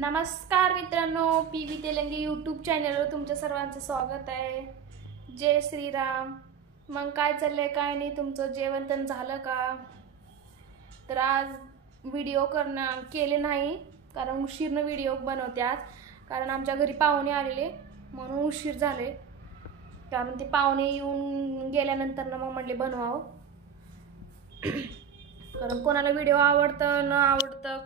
नमस्कार मित्रांनो, PV Telangi YouTube चॅनलवर तुमच्या सर्वांचं स्वागत आहे. जय श्रीराम. मग काय चाललंय, काय नाही, तुमचं जेवण तर झालं का? तर आज व्हिडिओ केले नाही कारण उशीरनं व्हिडिओ बनवते आज, कारण आमच्या घरी पाहुणे आलेले म्हणून उशीर झाले. कारण ते पाहुणे येऊन गेल्यानंतर मग म्हटले बनवावं. कारण कोणाला व्हिडिओ आवडतं न आवडतं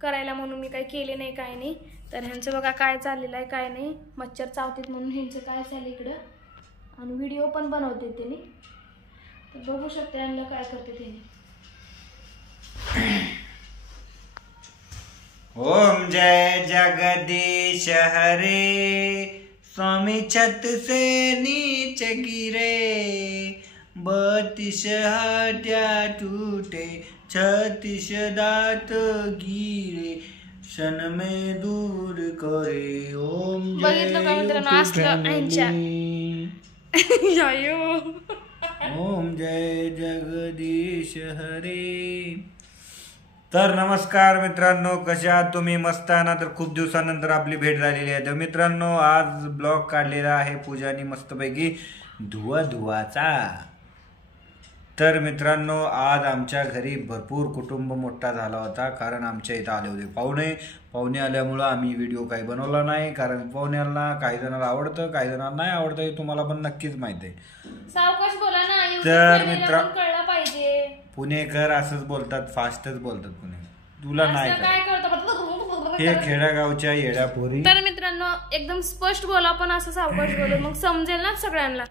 करायला म्हणून मी काही केले नाही, काय नाही. तर ह्यांचं बघा काय चाललेलं आहे, काय नाही. मच्छर चावतात म्हणून ह्यांचं काय चाललं इकडं, आणि व्हिडिओ पण बनवते त्यांनी. तर बघू शकते ह्यांना काय करते त्यांनी. ओम जय जगदीश हरे, स्वामी छत से नीचे गिरे, 32 हड्डियां टूटे, 36 दांत गिरे, क्षण में दूर करे. ओम बघितलं का मित्रांनो, असलं यांच्या ओम जय जगदीश हरे. तर नमस्कार मित्रांनो, कसे आहात तुम्ही? मस्त आहे ना? तर खूप दिवसानंतर आपली भेट झालेली आहे. तर मित्रांनो, आज ब्लॉग काढलेला आहे पूजानी मस्तपैकी धुवाचा. तर मित्रांनो, आज आमच्या घरी भरपूर कुटुंब मोठा झाला होता, कारण आमच्या इथं आले होते पाहुणे आल्यामुळं आम्ही व्हिडिओ काही बनवला नाही. कारण पाहुण्यांना काही जणांना आवडतं, काही जणांना नाही आवडतं, हे तुम्हाला पण नक्कीच माहिती आहे. सावकाश बोला ना, तर मित्र कळलं पाहिजे. पुणेकर असंच बोलतात, फास्टच बोलतात पुणे. तुला नाही काय कळतं हे खेड्यागावच्या येड्यापोरी. तर मित्रांनो, एकदम स्पष्ट बोला, पण असं सावकाश बोला, मग समजेल ना सगळ्यांना.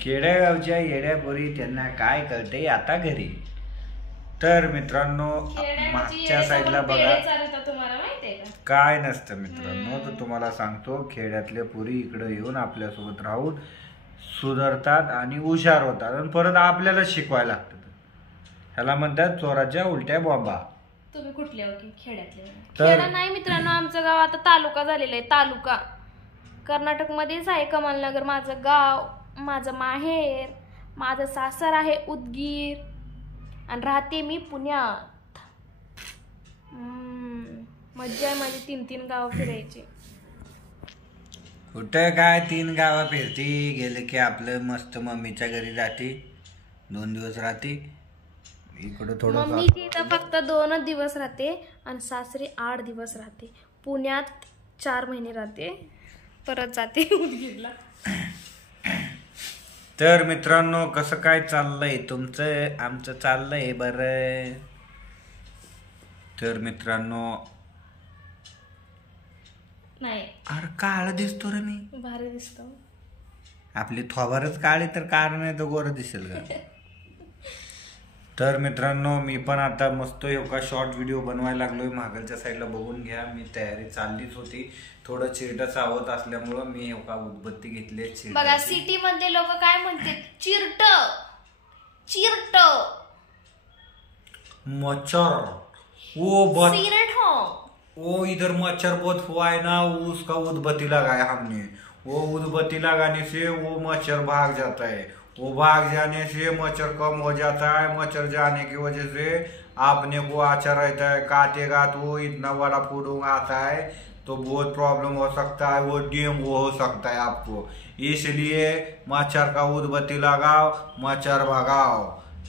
खेड्यागावच्या येड्यापोरी त्यांना काय कळते आता घरी. तर मित्रांनो, मागच्या साईडला बघा काय नसतं मित्रांनो. तर तुम्हाला सांगतो, खेड्यातल्या पोरी इकडे येऊन आपल्यासोबत राहून सुधारतात आणि हुशार होतात, आणि परत आपल्याला शिकवायला लागतात. ह्याला म्हणतात चोराच्या उलट्या बॉम्बा. तुम्ही कुठल्या खेड्यातले? खेडा नाही मित्रांनो, आमचं गाव आता तालुका झालेलं आहे. तालुका कर्नाटक मध्येच आहे, कमलनगर माझं गाव, माझं माहेर, माझं सासर आहे उदगीर, आणि राहते मी पुण्यात. मज्जा आहे माझी 3-3 गाव फिरायची. कुठं काय 3 गावं फिरती, गेले की आपलं मस्त मम्मीच्या घरी जाते, 2 दिवस राहते. इकडं थोडं मम्मीची इथं फक्त 2 दिवस राहते, आणि सासरी 8 दिवस राहते. पुण्यात 4 महिने राहते, परत जाते उदगीरला. तर मित्रांनो, कसं काय चाललंय तुमचं? आमचं चाललंय बरं. तर मित्रांनो, नाही, अरे काळ दिसतो रे मी, भारी दिसतो. आपली थोबारच काळी, तर कारण आहे तो गोरं दिसेल का? तर मित्रांनो, मी पण आता मस्त एका शॉर्ट व्हिडिओ बनवायला लागलोय. मागलच्या साईडला बघून घ्या, मी तयारी चाललीच होती. थोडं चिरट चावत असल्यामुळं मी एका उदबत्ती घेतली. बघा, सिटी मध्ये लोक काय म्हणते, चिरट मच्छर. वो सिरट हो, वो इधर मच्छर बहुत हुआ है ना, उसका उदबत्ती लगाया हमने. वो उदबत्ती लगाने से वो मच्छर भाग जाता है. वो भाग जाने से मच्छर कम हो जाता है. मच्छर जाने की वजह से आपने को अच्छा रहता है. काटेगा तो इतना बड़ा फूडूंग आता है, तो बहुत प्रॉब्लम हो सकता है. वो डेंगू हो सकता है आपको. इसलिए मच्छर का उदबत्ती लगाओ, मच्छर भगाओ.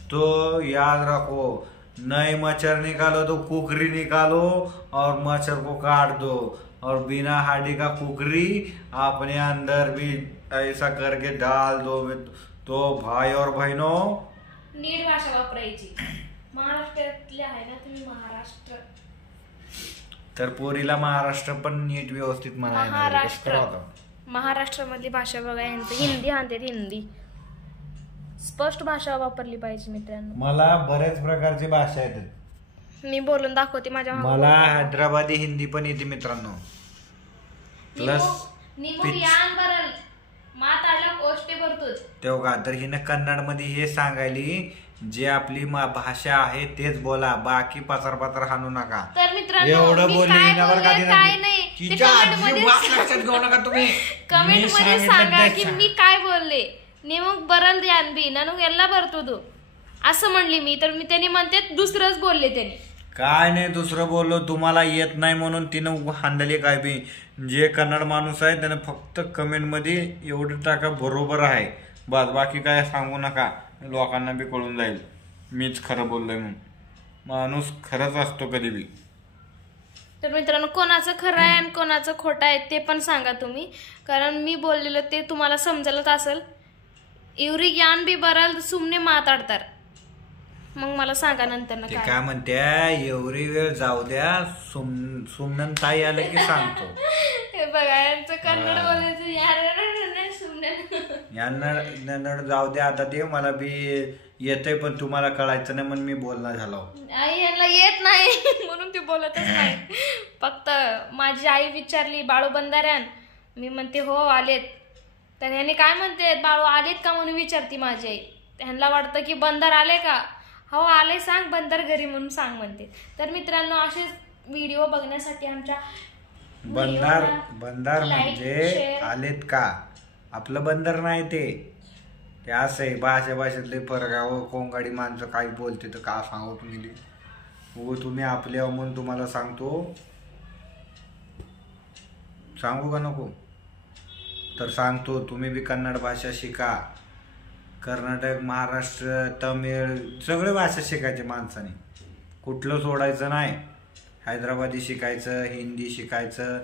तो याद रखो, नए मच्छर निकालो तो कुकरी निकालो और मच्छर को काट दो. और बिना हाडी का कुकरी अपने अंदर भी ऐसा करके डाल दो. तो भाई और बहनों, नीट भाषा वापरायची. महाराष्ट्रातले आहे ना तुम्ही, महाराष्ट्र. तर पोरीला महाराष्ट्र पण नीट व्यवस्थित म्हणायला. महाराष्ट्रामधली भाषा बघा, यांचं हिंदी हाणते, हिंदी स्पष्ट भाषा वापरली पाहिजे मित्रांनो. मला बऱ्याच प्रकारची भाषा येतात, मी बोलून दाखवते. मला हैदराबादी हिंदी पण येते मित्रांनो. प्लस तेव्हा तर हिनं कन्नड मध्ये हे सांगायली, जे आपली भाषा आहे तेच बोला, बाकी पातर हाणू नका. तर मित्रांनो, एवढं बोलली काय नाही, तुम्ही कमेंट मध्ये सांगा की मी काय बोलले. नेमक बरल द्यान बी ननू एल्ला भरतो तू असं म्हणली मी. तर मी त्यांनी म्हणते दुसरंच बोलले त्यांनी. काय नाही दुसरं बोललो, तुम्हाला येत नाही म्हणून तिनं हांडले काय बी. जे कन्नड माणूस आहे त्यानं फक्त कमेंट मध्ये एवढं टाका बरोबर आहे बस, बाकी काय सांगू नका, लोकांना बी कळून जाईल मीच खरं बोललोय म्हणून. माणूस खरंच असतो कधी बी. तर मित्रांनो, कोणाचं खरं आहे आणि कोणाचं खोटं आहे ते पण सांगा तुम्ही, कारण मी बोललेलं ते तुम्हाला समजलंच असेल. इवरी ज्ञान बी बरल सुमने माताडतात. मग मला सांगा नंतर ना ते काय म्हणत्या, एवढी वेळ जाऊ द्या, सुमनन ताई आलं की सांगतो. हे बघा, यांचं कन्नड बोलायचं यांना जाऊ द्या आता, ते मला बी येतंय पण तुम्हाला कळायचं नाही म्हणून मी बोलणार झालो. आई यांना येत नाही म्हणून ती बोलतच नाही. फक्त माझी आई विचारली बाळू बंधाऱ्यान, मी म्हणते हो आलेत. तर ह्याने काय म्हणते, बाळू आलेत का म्हणून विचारती माझी आई. ह्यांना वाटतं की बंदर आले का, हो आले सांग, बंदर घरी म्हणून सांग म्हणते. तर मित्रांनो, असेच व्हिडिओ बघण्यासाठी आमच्या बंदर म्हणजे आलेत का, आपलं बंदर नाही ते असं आहे. भाषेतले फरक आहे. हो कोंगाडी माणसं काही बोलते तर का सांगू तुम्ही, हो तुम्ही आपल्या म्हणून तुम्हाला सांगतो. सांगू का नको, तर सांगतो, तुम्ही बी कन्नड भाषा शिका. कर्नाटक, महाराष्ट्र, तमिळ सगळे भाषा शिकायचे माणसाने, कुठलं सोडायचं नाही. हैदराबादी शिकायचं, हिंदी शिकायचं,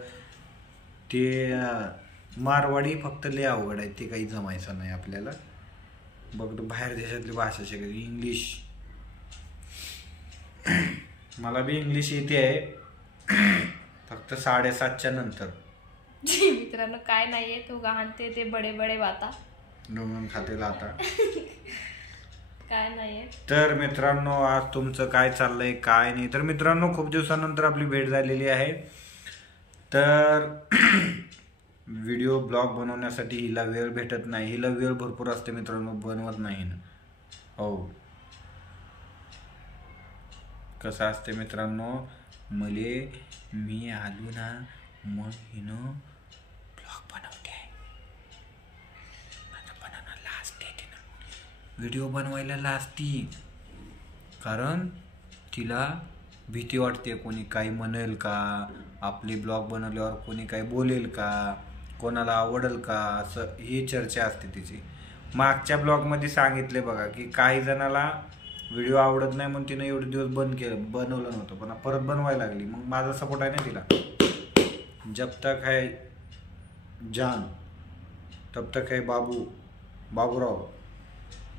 ते मारवाडी फक्त लय अवघड आहे, ते काही जमायचं नाही आपल्याला. बघतो बाहेर देशातली भाषा शिकायची. इंग्लिश, मला बी इंग्लिश येते आहे, फक्त 7:30च्या नंतर. मित्रांनो, काय नाहीये, तू गहाणते ते बडे बडे बाता डोंगण खातेला आता. काय नाहीये. तर मित्रांनो, आज तुमचं काय चाललंय काय नाही. तर मित्रांनो, खूप दिवसानंतर आपली भेट झालेली आहे. तर व्हिडिओ ब्लॉग बनवण्यासाठी हिला वेळ भेटत नाही. हिला वेळ भरपूर असते मित्रांनो, बनवत नाही ना. हो, कसं असते मित्रांनो, मी आलो ना मग हिनं ब्लॉग बनवते, व्हिडिओ बनवायला लाजती, कारण तिला भीती वाटते कोणी काही म्हणेल का, आपली ब्लॉग बनवल्यावर कोणी काही बोलेल का, कोणाला आवडेल का, असं ही चर्चा असते तिची. मागच्या ब्लॉगमध्ये सांगितले बघा की काही जणाला व्हिडिओ आवडत नाही म्हणून तिने एवढे दिवस बनवलं नव्हतं, पण परत बनवायला लागली. मग माझा सपोर्ट आहे ना तिला. जब तक है जान तब तक है बाबूराव.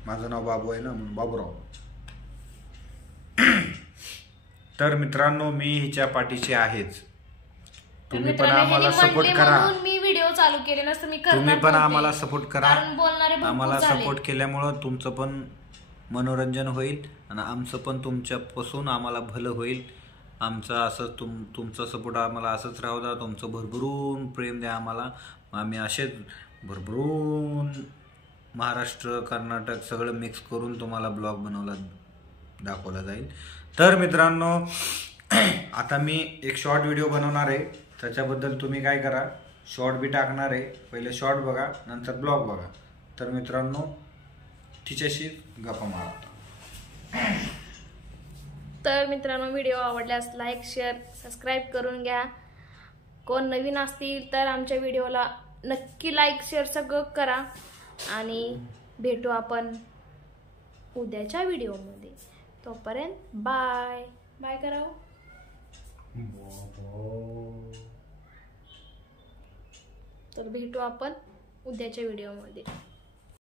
माझं नाव बाबू आहे ना, म्हणून बाबूराव. तर मित्रांनो, मी हिच्या पाठीशी आहेच. तुम्ही पण आम्हाला सपोर्ट करा. मी व्हिडिओ चालू केले नसतं, मी करणार. तुम्ही पण आम्हाला सपोर्ट करा. आम्हाला सपोर्ट केल्यामुळं तुमचं पण मनोरंजन होईल आणि आमचं पण तुमच्यापासून आम्हाला भलं होईल. आमचं असं तुमचा सपोर्ट आम्हाला असंच राहू द्या. तुमचं भरभरून प्रेम द्या आम्हाला. आम्ही असेच भरभरून महाराष्ट्र, कर्नाटक सगळं मिक्स करून तुम्हाला ब्लॉग दाखवला जाईल. तर मित्रांनो, आता मी एक शॉर्ट व्हिडिओ बनवणार आहे. त्याच्याबद्दल तुम्ही काय करा, शॉर्ट बी टाकणार आहे. पहिले शॉर्ट बघा, नंतर ब्लॉग बघा. तर मित्रांनो, तिच्याशी गप्पा मारा. तर मित्रांनो, व्हिडिओ आवडल्यास लाईक, शेअर, सबस्क्राईब करून घ्या. कोण नवीन असतील तर आमच्या व्हिडिओला नक्की लाईक, शेअर सगळं करा. आणि भेटू आपण उद्याच्या व्हिडिओमध्ये. तोपर्यंत बाय बाय करावं. तर भेटू आपण उद्याच्या व्हिडिओमध्ये.